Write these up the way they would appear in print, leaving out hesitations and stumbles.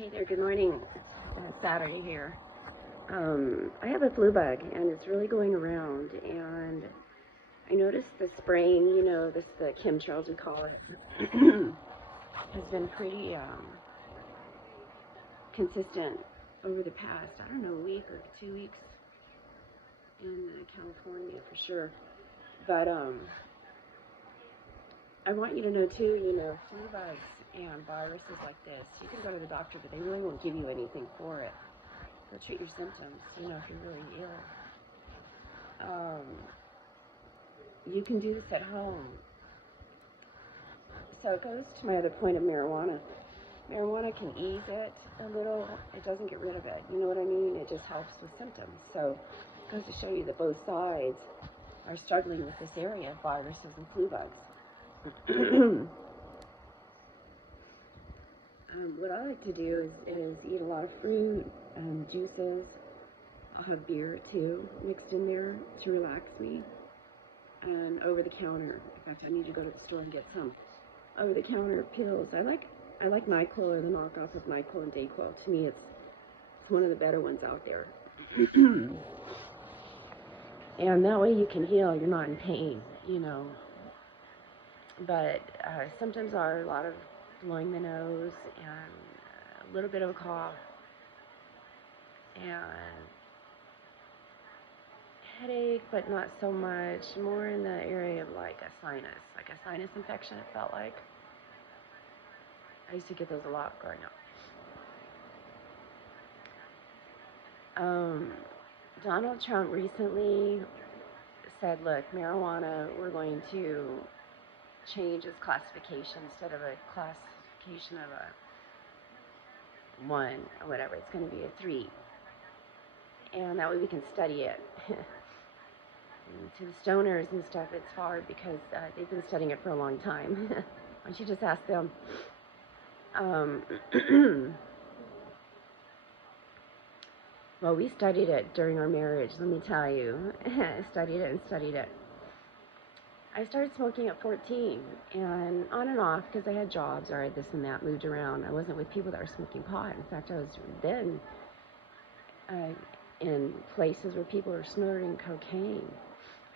Hey there, good morning. It's Saturday here. I have a flu bug and it's really going around, and I noticed the spraying, the chemtrails we call it, has been pretty consistent over the past, I don't know, week or 2 weeks in California for sure. But I want you to know too, flu bugs and viruses like this, you can go to the doctor, but they really won't give you anything for it. They'll treat your symptoms, if you're really ill. You can do this at home. So it goes to my other point of marijuana. Marijuana can ease it a little. It doesn't get rid of it. You know what I mean? It just helps with symptoms. So it goes to show you that both sides are struggling with this area of viruses and flu bugs. What I like to do is eat a lot of fruit and juices. I'll have beer too mixed in there to relax me. And over the counter. In fact, I need to go to the store and get some over the counter pills. I like NyQuil, or the knockoff of NyQuil and Dayquil. To me, it's one of the better ones out there. And that way you can heal. You're not in pain, But symptoms are a lot of blowing the nose and a little bit of a cough and headache, but not so much. More in the area of like a sinus infection, it felt like. I used to get those a lot growing up. Donald Trump recently said, look, marijuana, we're going to change its classification. Instead of a classification of a 1 or whatever, it's going to be a 3. And that way we can study it. To the stoners and stuff, it's hard because they've been studying it for a long time. Why don't you just ask them? Well, we studied it during our marriage, let me tell you. Studied it. I started smoking at 14, and on and off, because I had jobs, or I had this and that, moved around. I wasn't with people that were smoking pot. In fact, I was then in places where people were snorting cocaine.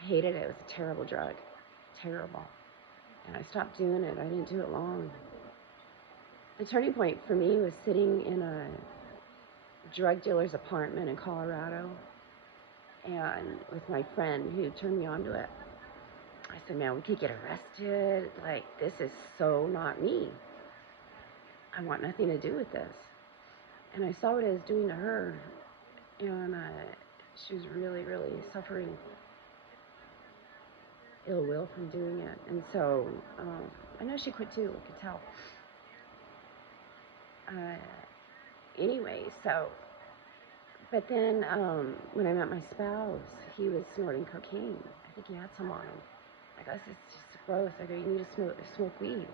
I hated it. It was a terrible drug. Terrible. And I stopped doing it. I didn't do it long. The turning point for me was sitting in a drug dealer's apartment in Colorado, and with my friend who turned me on to it. I said, man, we could get arrested. Like, this is so not me. I want nothing to do with this. And I saw what it was doing to her, and she was really, really suffering ill will from doing it. And so I know she quit too, I could tell. Anyway, so, but then when I met my spouse, he was snorting cocaine. I think he had some on him. I guess it's just gross. I go, you need to smoke weed.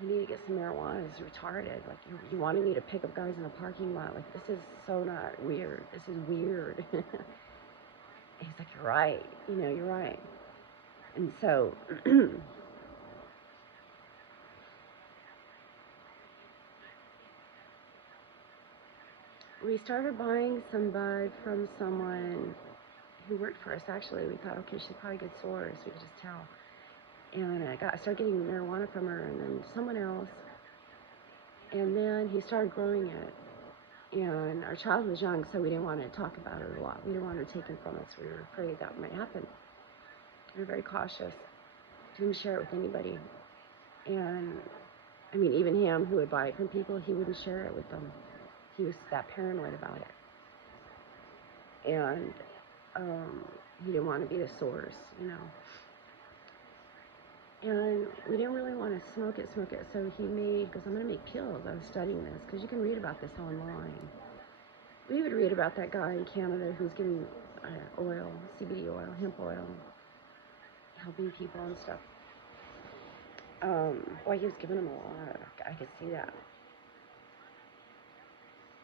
You need to get some marijuana. It's retarded. Like, you wanted me to pick up guys in a parking lot. Like, this is so not weird. This is weird. He's like, you're right. You're right. And so we started buying some bud from someone who worked for us, actually. We thought, okay, she's probably a good source. We could just tell. And I started getting marijuana from her, and then someone else. And then he started growing it. And our child was young, so we didn't want to talk about it a lot. We didn't want her taken from us. We were afraid that might happen. We were very cautious. Didn't share it with anybody. And, I mean, even him, who would buy it from people, he wouldn't share it with them. He was that paranoid about it. And he didn't want to be the source, And we didn't really want to smoke it. So he goes, I'm going to make pills. I was studying this, because you can read about this online. We would read about that guy in Canada who's giving oil, CBD oil, hemp oil, helping people and stuff. Boy, he was giving them a lot. I could see that.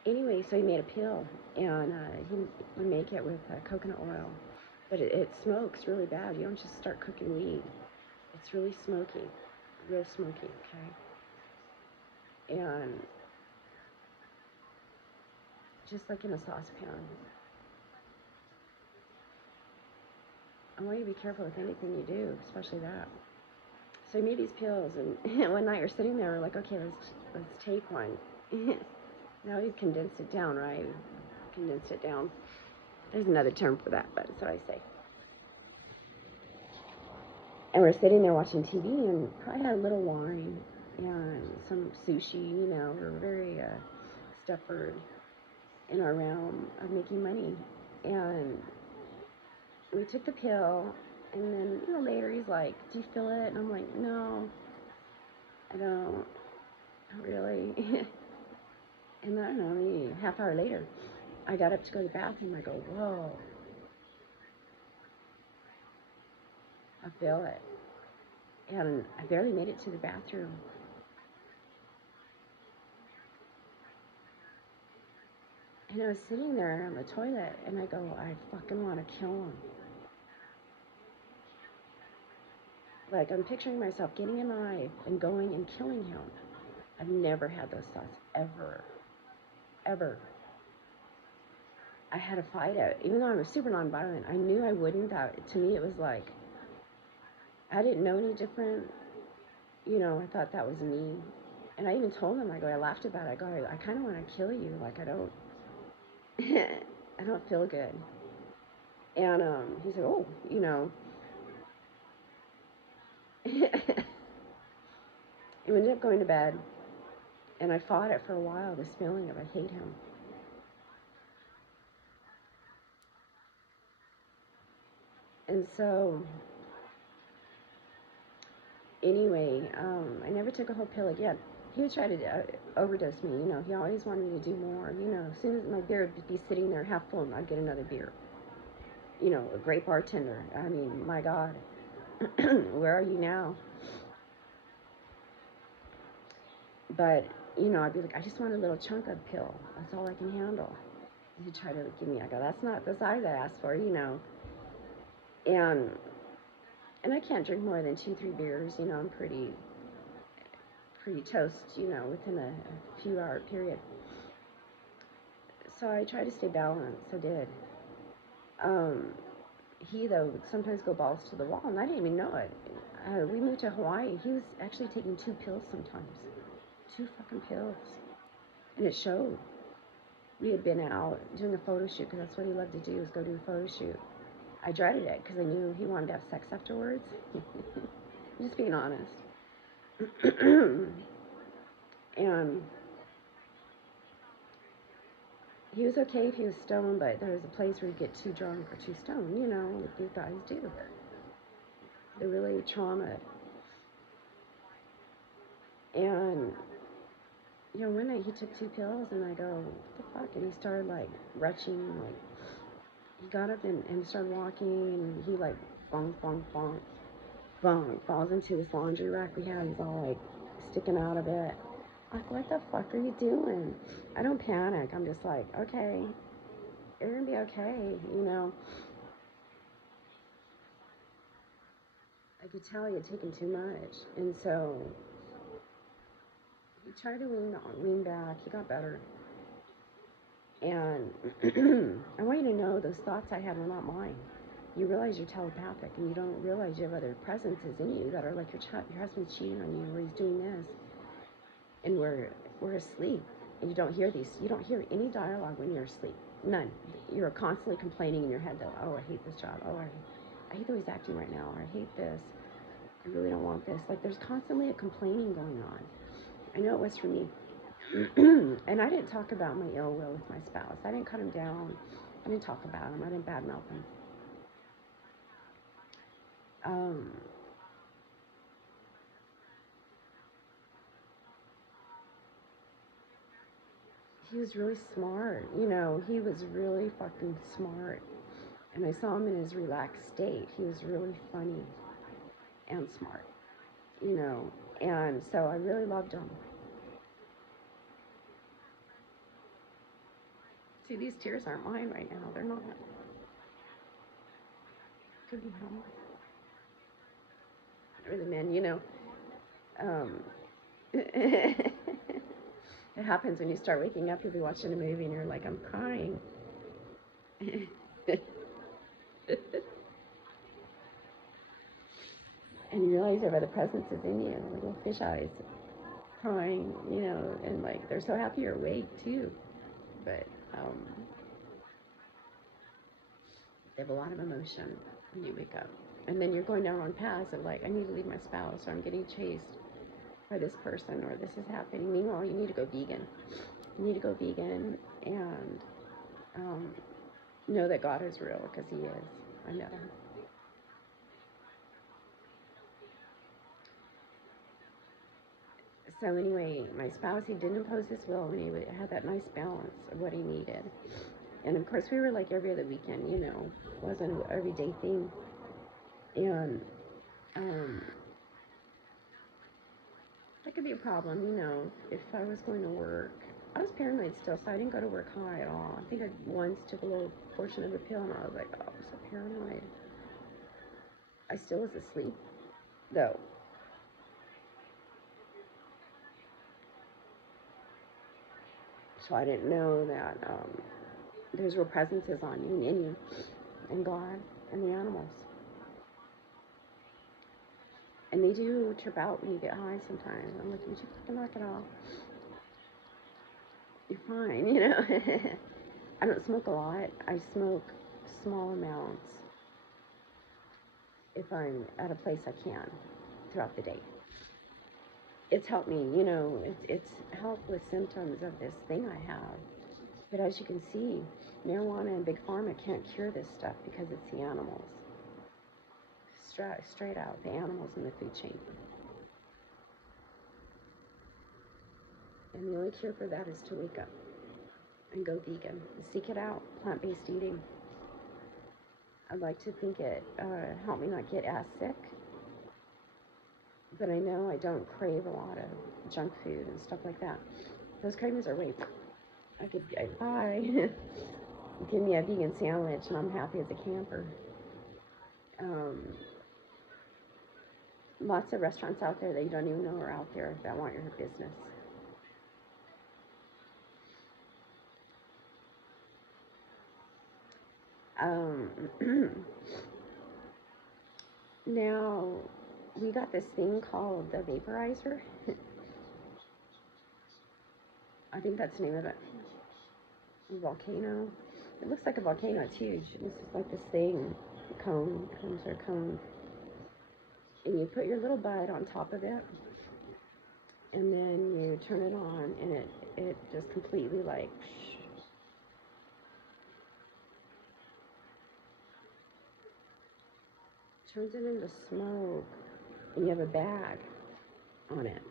Anyway, so he made a pill, and he make it with coconut oil. But it smokes really bad. You don't just start cooking weed. It's really smoky, real smoky, okay? And just like in a saucepan. I want you to be careful with anything you do, especially that. So I made these pills, and one night you're sitting there, we're like, okay, let's take one. Now he's condensed it down, right? Condensed it down. There's another term for that, but that's what I say. And we're sitting there watching TV, and I had a little wine and some sushi. You know, we're very stuffered in our realm of making money. And we took the pill, and then later he's like, "Do you feel it?" And I'm like, "No, I don't really." And I don't know, maybe a half hour later, I got up to go to the bathroom. I go, "Whoa, I feel it." And I barely made it to the bathroom. And I was sitting there on the toilet, and I go, I fucking want to kill him. Like, I'm picturing myself getting a knife and going and killing him. I've never had those thoughts, ever. Ever. I had to fight it. Even though I'm super nonviolent, I knew I wouldn't. That, to me, it was like, I didn't know any different. I thought that was me. And I even told him, I laughed about it. I go, I kind of want to kill you. Like, I don't, I don't feel good. And he said, oh, we ended up going to bed, and I fought it for a while, this feeling of I hate him. And so, anyway, I never took a whole pill again. He would try to overdose me, he always wanted me to do more, as soon as my beer would be sitting there half full, I'd get another beer. A great bartender. I mean, my God, where are you now? But, I'd be like, I just want a little chunk of pill. That's all I can handle. He'd try to give me, I go, that's not the size I asked for, And I can't drink more than 2-3 beers, I'm pretty toast, within a few hour period. So I try to stay balanced. I did. He, though, would sometimes go balls to the wall, and I didn't even know it. We moved to Hawaii. He was actually taking 2 pills sometimes. 2 fucking pills. And it showed. We had been out doing a photo shoot, because that's what he loved to do, is go do a photo shoot. I dreaded it, because I knew he wanted to have sex afterwards. Just being honest. And he was okay if he was stoned, but there was a place where you get too drunk or too stoned, like these guys do. They're really traumatized. And, one night he took 2 pills, and I go, what the fuck? And he started, like, retching, like, he got up and started walking, and he, like, bonk, bonk, bonk, bonk, falls into this laundry rack we had. He's all, like, sticking out of it. Like, what the fuck are you doing? I don't panic. I'm just like, okay, you're gonna be okay, I could tell he had taken too much. And so he tried to lean back. He got better. And I want you to know those thoughts I had were not mine. You realize you're telepathic, and you don't realize you have other presences in you that are like your husband's cheating on you, or he's doing this, and we're asleep, and you don't hear any dialogue when you're asleep. None. You're constantly complaining in your head, though. Oh, I hate this job. Oh, I hate the way he's acting right now. Or I hate this. I really don't want this. Like, there's constantly a complaining going on. I know it was for me. And I didn't talk about my ill will with my spouse. I didn't cut him down. I didn't talk about him. I didn't badmouth him. He was really smart. He was really fucking smart. And I saw him in his relaxed state. He was really funny and smart, And so I really loved him. See, these tears aren't mine right now. They're not. Could be him. Or the men, Um, It happens when you start waking up. You'll be watching a movie and you're like, I'm crying. And you realize that the presence is in you, little fish eyes, crying, and like they're so happy you're awake too. But they have a lot of emotion when you wake up. And then you're going down wrong paths of like, I need to leave my spouse, or I'm getting chased by this person, or this is happening. Meanwhile, you need to go vegan. You need to go vegan and know that God is real, because He is. I know. So anyway, my spouse, he didn't impose his will, and he had that nice balance of what he needed. And of course, we were like every other weekend, it wasn't an everyday thing. And that could be a problem, if I was going to work. I was paranoid still, so I didn't go to work high at all. I think I once took a little portion of a pill, and I was like, oh, I'm so paranoid. I still was asleep, though. So I didn't know that there's real presences on you and in you, and God and the animals. And they do trip out when you get high sometimes. I'm like, would you fucking knock it off? You're fine, I don't smoke a lot. I smoke small amounts if I'm at a place I can throughout the day. It's helped me, it's helped with symptoms of this thing I have. But as you can see, marijuana and big pharma can't cure this stuff because it's the animals. Straight out, the animals in the food chain. And the only cure for that is to wake up and go vegan. Seek it out, plant-based eating. I'd like to think it helped me not get as sick. But I know I don't crave a lot of junk food and stuff like that. Those cravings are way. Bye. Give me a vegan sandwich and I'm happy as a camper. Lots of restaurants out there that you don't even know are out there that want your business. Now, we got this thing called the vaporizer. I think that's the name of it. A volcano. It looks like a volcano. It's huge. This is like this thing, cones, and you put your little bud on top of it, and then you turn it on, and it just completely like turns it into smoke, and you have a bag on it.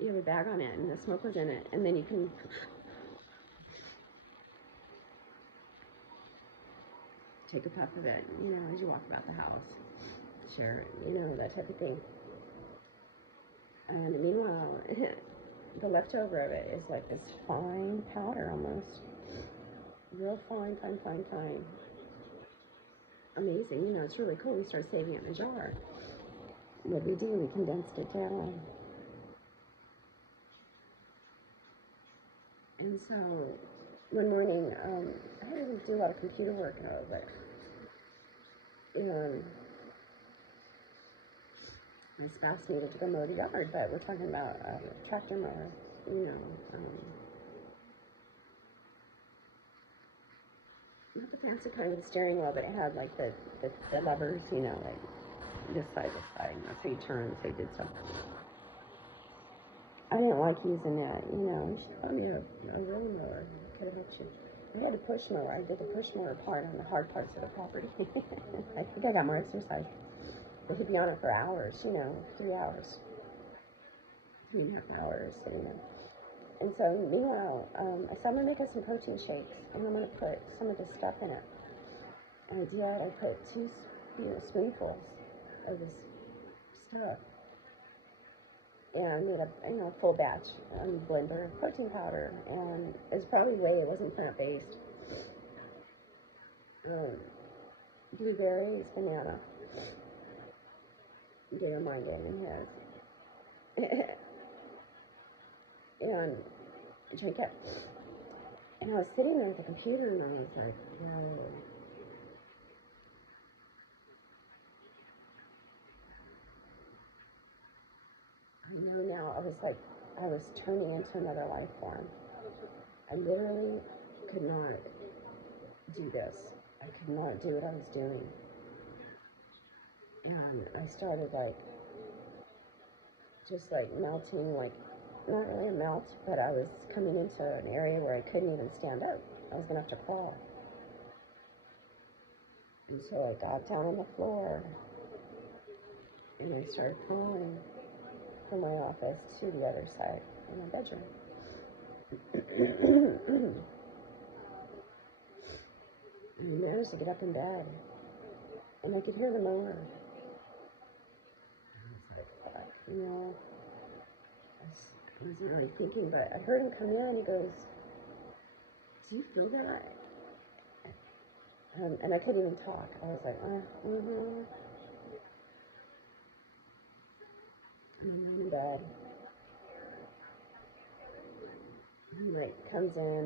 You have a bag on it, and the smoke was in it, and then you can take a puff of it, as you walk about the house, share it, that type of thing. And meanwhile, the leftover of it is like this fine powder almost. Real fine. Amazing, it's really cool. We started saving it in a jar. What we do, we condensed it down. And so, one morning, I had to do a lot of computer work, and I was like, my spouse needed to go mow the yard, but we're talking about a tractor mower, not the fancy kind with the steering wheel, but it had like the levers, like this side, and that's how you turn, so you did stuff. I didn't like using that, you should probably have a room mower, could have helped you. I had a push mower. I did the push mower part on the hard parts of the property. I think I got more exercise. But he'd be on it for hours, 3 hours. 3.5 hours sitting there. And so, meanwhile, I said, I'm going to make us some protein shakes, and I'm going to put some of this stuff in it. And I did. I put 2 spoonfuls of this stuff. And I made a full batch on the blender of protein powder. And it's probably whey. It wasn't plant-based. Blueberries, banana. Get your mind in his. and drink it. And I was sitting there at the computer, and I was like, whoa. I know now. I was turning into another life form. I literally could not do this. I could not do what I was doing. And I started just melting, not really a melt, but I was coming into an area where I couldn't even stand up. I was gonna have to crawl. And so I got down on the floor and I started crawling from my office to the other side in my bedroom. I managed to get up in bed and I could hear the mower. I wasn't really thinking, but I heard him come in. He goes, "Do you feel that?" And I couldn't even talk. I was like, mm-hmm. I'm in bed. He comes in.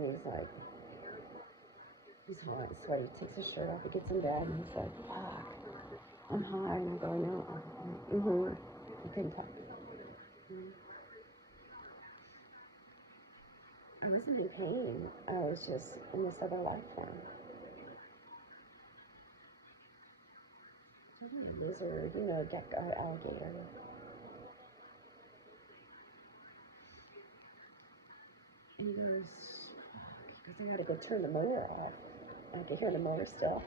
He's hot and sweaty. He takes his shirt off. He gets in bed and he's like, "Fuck, I'm high." And I'm going, "No." Mm-hmm. I couldn't talk. I wasn't in pain. I was just in this other life form. A lizard, gecko, alligator. And he goes, "I gotta go turn the mower off." I could hear the mower still.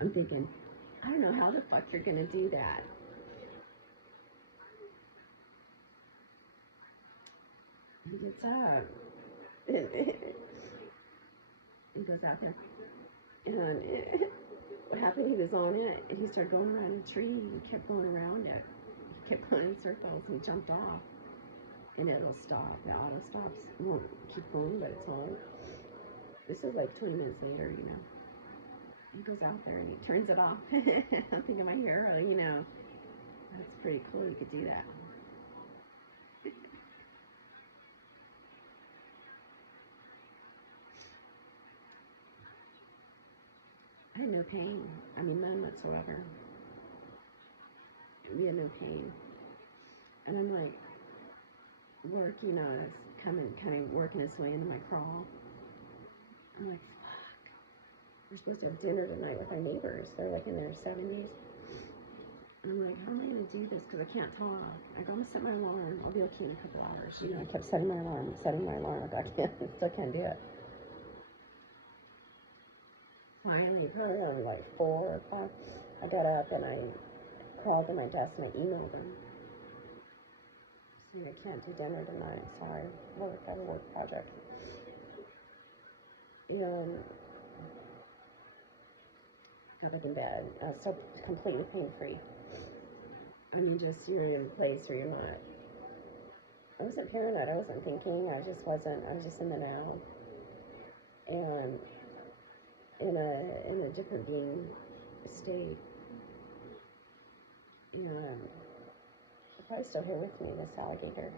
I'm thinking, I don't know how the fuck you're gonna do that. He gets up. He goes out there. And what happened, he was on it, and he started going around a tree, and he kept going around it. He kept going in circles, and he jumped off. And it'll stop. The auto stops. It won't keep going, but it's on. This is 20 minutes later, He goes out there, and he turns it off. I'm thinking, my hero, That's pretty cool, you could do that. I had no pain. I mean, none whatsoever. We had no pain. And I'm working, coming, kind of working its way into my crawl. I'm like, fuck. We're supposed to have dinner tonight with our neighbors. They're in their 70s. And I'm like, how am I going to do this? Because I can't talk. I'm going to set my alarm. I'll be okay in a couple hours. I kept setting my alarm. I still can't do it. Finally, probably around 4 or 5, I got up and I crawled to my desk and I emailed them. So I can't do dinner tonight. Sorry. I have a work project. And got back in bed. I was so completely pain-free. I mean, just you're in a place where you're not. I wasn't paranoid. I wasn't thinking. I was just in the now. And in a different being state. And they're probably still here with me, this alligator.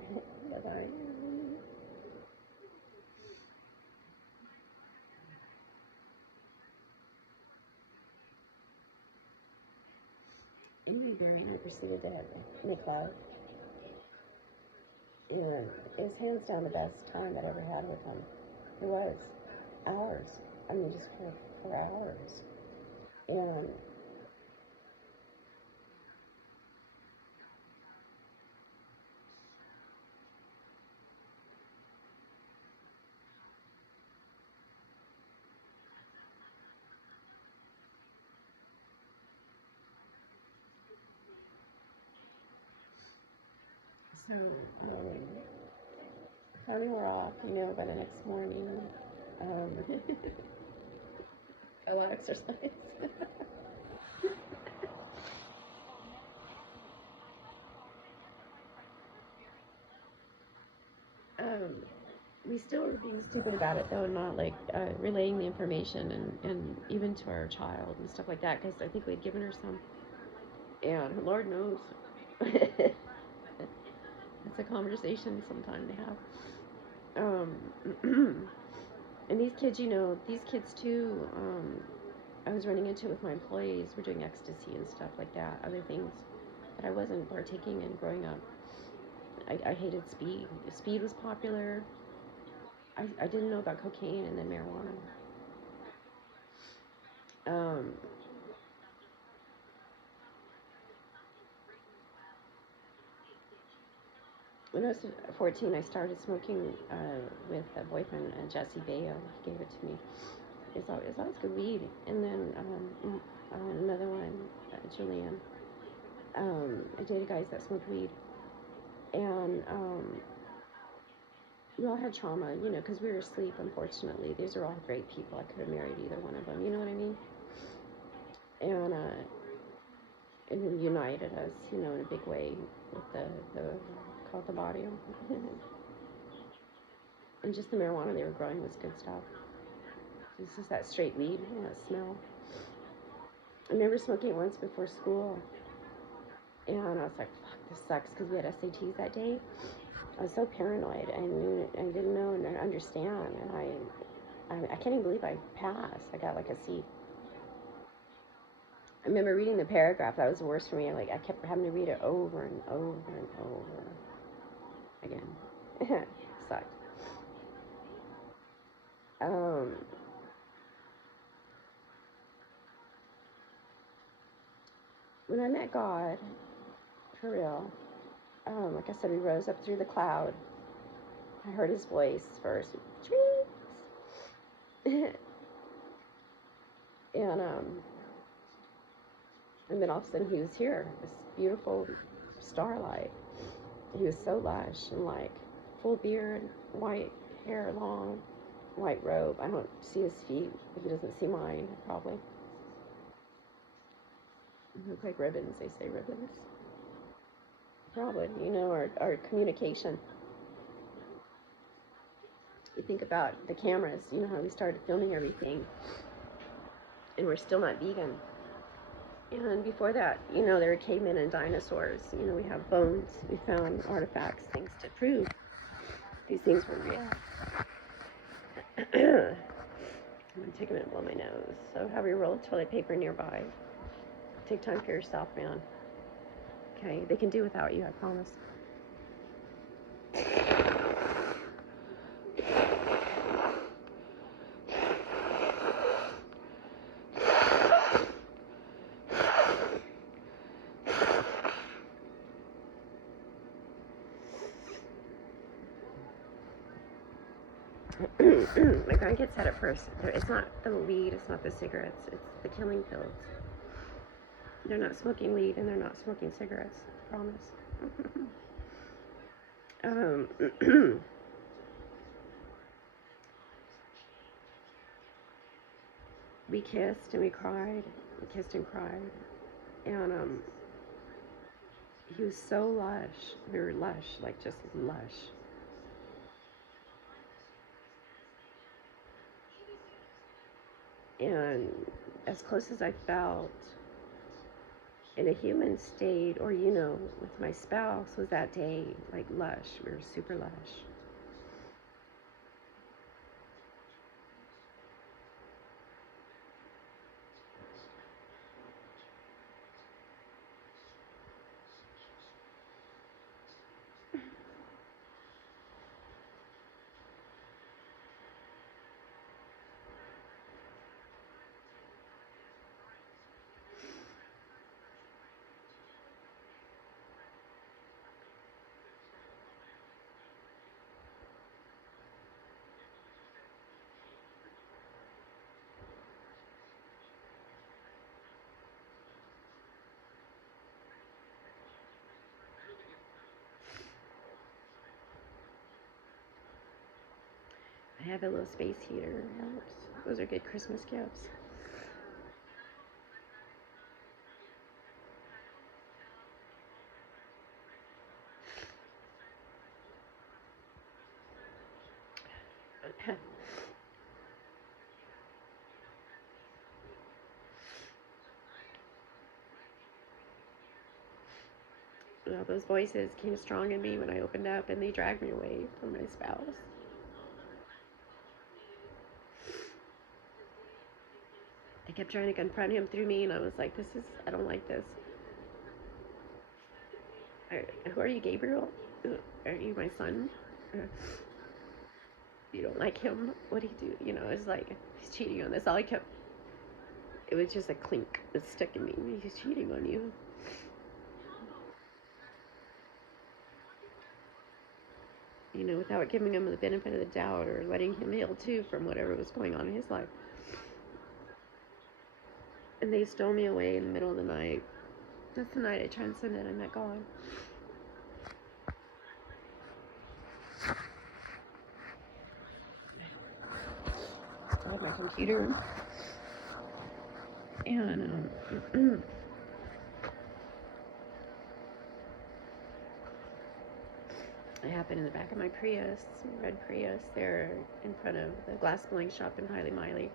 Anyway, Barry and I proceeded to make love. And it was hands down the best time I'd ever had with him. It was. Hours. I mean, just for hours. And so, finally we're off, by the next morning. A lot of exercise. We still were being stupid about it, though, not relaying the information and even to our child and stuff like that, because I think we'd given her some. And Lord knows, It's a conversation sometime to have. And these kids, these kids too, I was running into with my employees. We're doing ecstasy and stuff like that, other things that I wasn't partaking in growing up. I hated speed. Speed was popular. I didn't know about cocaine and then marijuana. Um, when I was 14, I started smoking with a boyfriend, Jesse Bayo. He gave it to me. It's always good weed. And then another one, Julian. I dated guys that smoked weed. And we all had trauma, because we were asleep, unfortunately. These are all great people. I could have married either one of them, you know what I mean? And it united us, in a big way with the called the body. And just the marijuana they were growing was good stuff. It's just that straight weed, that smell. I remember smoking it once before school, and I was like, fuck, this sucks, because we had SATs that day. I was so paranoid. I didn't know and understand, and I can't even believe I passed. I got like a C. I remember reading the paragraph. That was the worst for me. I kept having to read it over and over and over again. Sucked. When I met God, for real, like I said, we rose up through the cloud. I heard his voice first. and and then all of a sudden he was here, this beautiful starlight. He was so lush and like full beard, white hair, long, white robe. I don't see his feet, but he doesn't see mine, probably. They look like ribbons, they say ribbons. Probably, our communication. You think about the cameras, how we started filming everything, and we're still not vegan. And before that, there were cavemen and dinosaurs. We have bones. We found artifacts, things to prove these things were real. I'm going to take a minute and blow my nose. So have your roll of toilet paper nearby. Take time for yourself, man. Okay, they can do without you, I promise. My grandkids said it first. It's not the weed, it's not the cigarettes, it's the killing pills. They're not smoking weed and they're not smoking cigarettes, I promise. We kissed and we cried. We kissed and cried. And he was so lush. We were lush, like just lush. And as close as I felt in a human state, or with my spouse, was that day, like lush. We were super lush. I have a little space heater. Those are good Christmas gifts. Well, those voices came strong in me when I opened up, and they dragged me away from my spouse. They kept trying to confront him through me, and I was like, I don't like this. Who are you, Gabriel? Are you my son? You don't like him? What did he do? You know, it's like, he's cheating on this. It was just a clink that stuck in me. He's cheating on you. You know, without giving him the benefit of the doubt or letting him heal too from whatever was going on in his life. And they stole me away in the middle of the night. That's the night I transcended. I met God. I had my computer. And it happened in the back of my Prius, red Prius, there in front of the glass blowing shop in Highly Miley.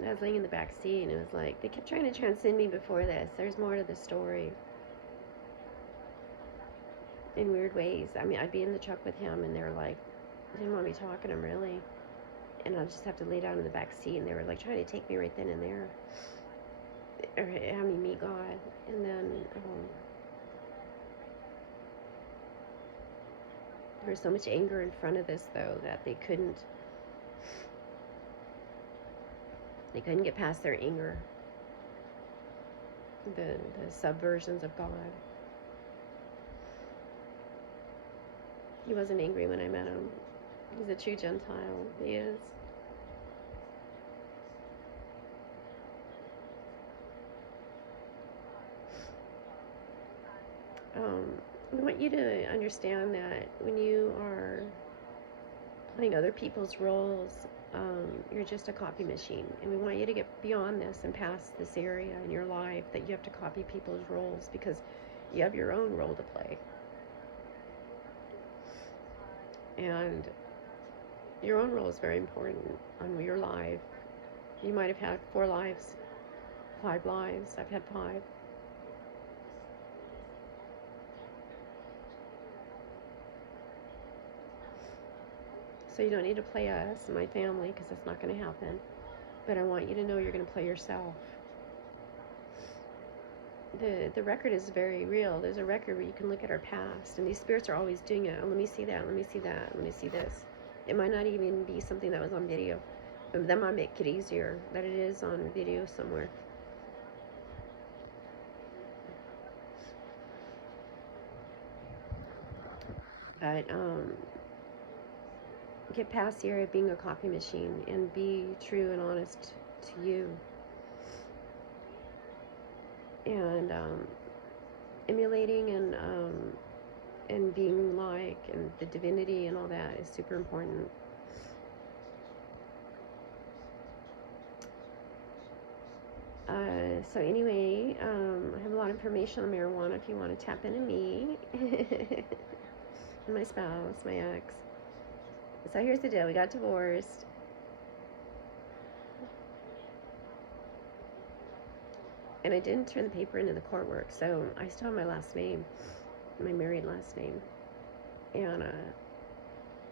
And I was laying in the back seat, and it was like, they kept trying to transcend me before this. There's more to the story. In weird ways. I mean, I'd be in the truck with him, and they were like, they didn't want me talking to him, really. And I'd just have to lay down in the back seat, and they were like trying to take me right then and there. Or have me meet God. And then there was so much anger in front of this, though, that they couldn't get past their anger. The subversions of God. He wasn't angry when I met him. He's a true Gentile. He is. I want you to understand that when you are playing other people's roles, you're just a copy machine. And we want you to get beyond this and past this area in your life that you have to copy people's roles, because you have your own role to play. And your own role is very important on your life. You might have had 4 lives, 5 lives. I've had 5. So you don't need to play us and my family, because that's not going to happen. But I want you to know you're going to play yourself. The record is very real. There's a record where you can look at our past, and these spirits are always doing it. Oh, let me see that, let me see that, let me see this. It might not even be something that was on video, but that might make it easier that it is on video somewhere. But get past the area of being a copy machine and be true and honest to you. And emulating and being like, and the divinity and all that is super important. So anyway, I have a lot of information on marijuana if you want to tap into me. And my spouse, my ex. So here's the deal. We got divorced. And I didn't turn the paper into the court work, so I still have my last name, my married last name, Anna,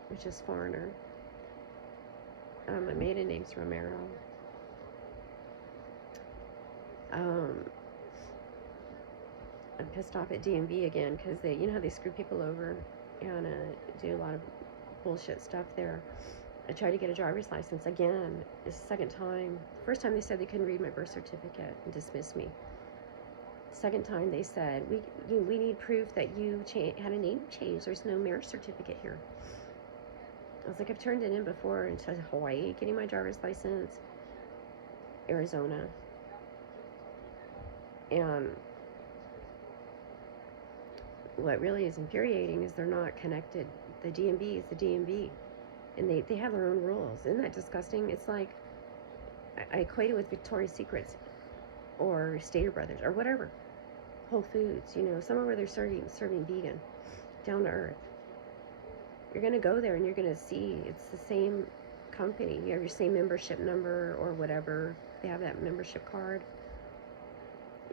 which is foreigner. My maiden name's Romero. I'm pissed off at DMV again, because they, you know how they screw people over and do a lot of bullshit stuff there. I tried to get a driver's license again. It's the second time. First time they said they couldn't read my birth certificate and dismissed me. Second time they said, we need proof that you had a name change. There's no marriage certificate here. I was like, I've turned it in before into Hawaii, getting my driver's license, Arizona. And what really is infuriating is they're not connected. The DMV is the DMV. And they have their own rules. Isn't that disgusting? It's like, I equate it with Victoria's Secrets or Stater Brothers or whatever. Whole Foods, somewhere where they're serving vegan, down to earth. You're going to go there and you're going to see it's the same company. You have your same membership number or whatever. They have that membership card.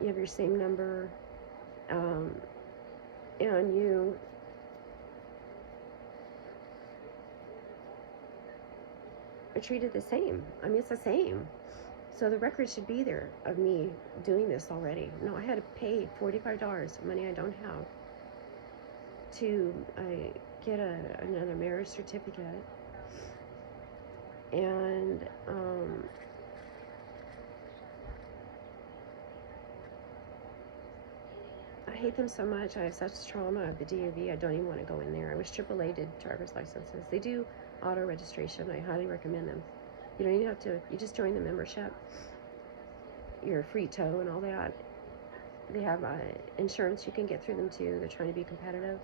You have your same number. And you are treated the same. I mean, it's the same. So the record should be there of me doing this already. No, I had to pay $45, money I don't have, to get another marriage certificate. And I hate them so much. I have such trauma of the DMV. I don't even want to go in there. I wish AAA did driver's licenses. They do auto registration. I highly recommend them. You don't even have to, you just join the membership. You're free tow and all that. They have insurance you can get through them too. They're trying to be competitive.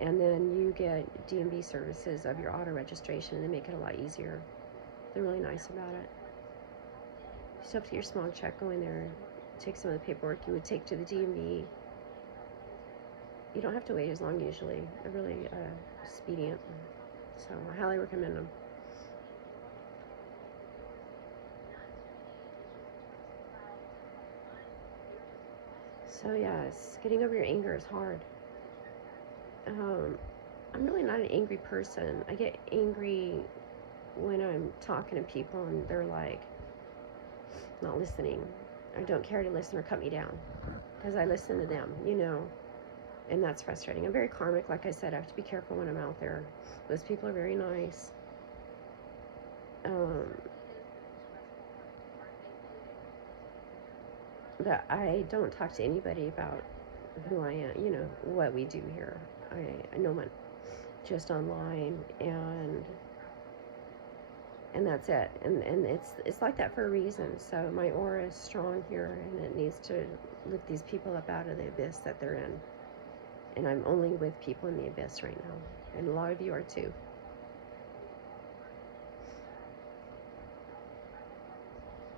And then you get DMV services of your auto registration. They make it a lot easier. They're really nice about it. You still have to get your smog check, go in there, take some of the paperwork you would take to the DMV. You don't have to wait as long usually. They're really expedient. So I highly recommend them. So yes, getting over your anger is hard. I'm really not an angry person. I get angry when I'm talking to people and they're like not listening. I don't care to listen or cut me down because I listen to them, and that's frustrating. I'm very karmic, like I said. I have to be careful when I'm out there. Those people are very nice. But I don't talk to anybody about who I am, what we do here. I know one just online, and that's it. And it's like that for a reason. So my aura is strong here, and it needs to lift these people up out of the abyss that they're in. And I'm only with people in the abyss right now, and a lot of you are too.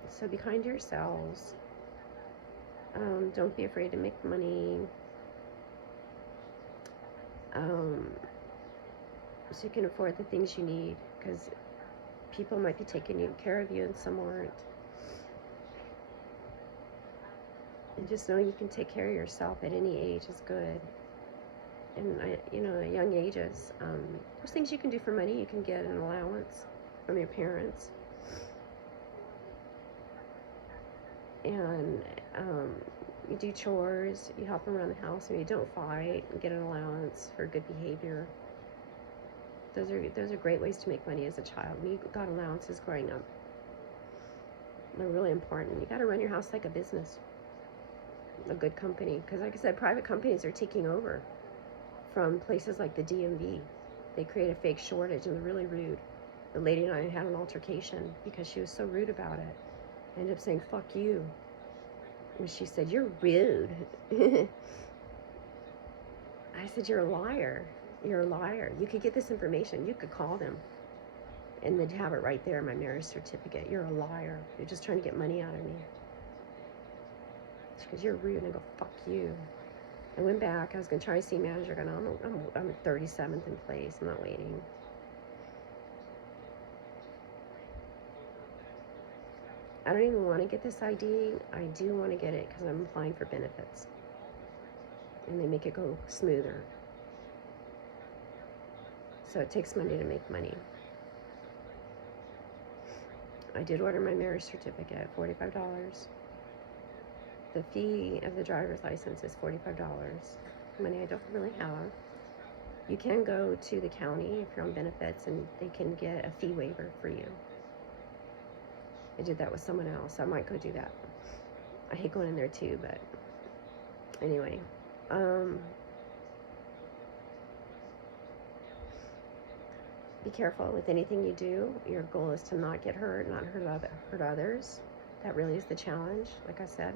So be kind to yourselves. Don't be afraid to make money. So you can afford the things you need, because people might be taking care of you and some aren't. And just know you can take care of yourself at any age is good. And at young ages, there's things you can do for money. You can get an allowance from your parents. And you do chores, you help them around the house, and you don't fight, and get an allowance for good behavior. Those are great ways to make money as a child. We got allowances growing up. They're really important. You got to run your house like a business, a good company, because like I said, private companies are taking over from places like the DMV. They create a fake shortage, and they're really rude. The lady and I had an altercation because she was so rude about it. I ended up saying, "Fuck you." And she said, "You're rude." I said, "You're a liar. You're a liar. You could get this information. You could call them. And they'd have it right there in my marriage certificate. You're a liar. You're just trying to get money out of me." She goes, "You're rude." And I go, "Fuck you." I went back. I was going to try to see manager. I go, I'm 37th in place. I'm not waiting. I don't even want to get this ID. I do want to get it because I'm applying for benefits. And they make it go smoother. So it takes money to make money. I did order my marriage certificate, $45. The fee of the driver's license is $45. Money I don't really have. You can go to the county if you're on benefits, and they can get a fee waiver for you. I did that with someone else. I might go do that. I hate going in there too, but anyway. Be careful with anything you do. Your goal is to not get hurt, not hurt others. That really is the challenge, like I said.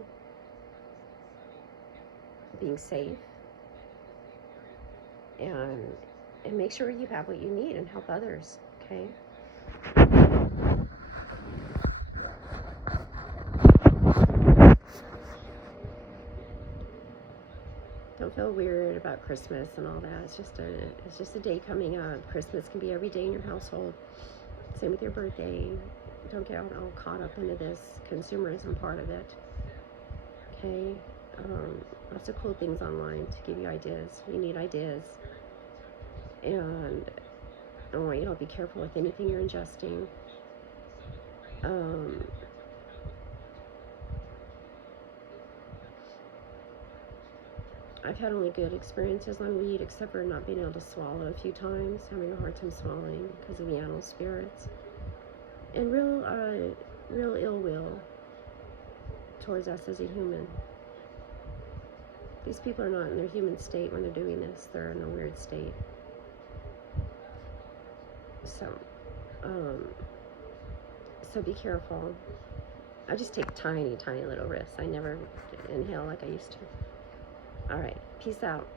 Being safe. And make sure you have what you need and help others, okay? feel weird about Christmas and all that. It's just a day coming up. Christmas can be every day in your household. Same with your birthday. Don't get all caught up into this consumerism part of it. Okay? Lots of cool things online to give you ideas. You need ideas. And I want you to be careful with anything you're ingesting. I've had only good experiences on weed, except for not being able to swallow a few times, having a hard time swallowing because of the animal spirits, and real ill will towards us as a human. These people are not in their human state when they're doing this. They're in a weird state. So be careful. I just take tiny little risks. I never inhale like I used to. All right. Peace out.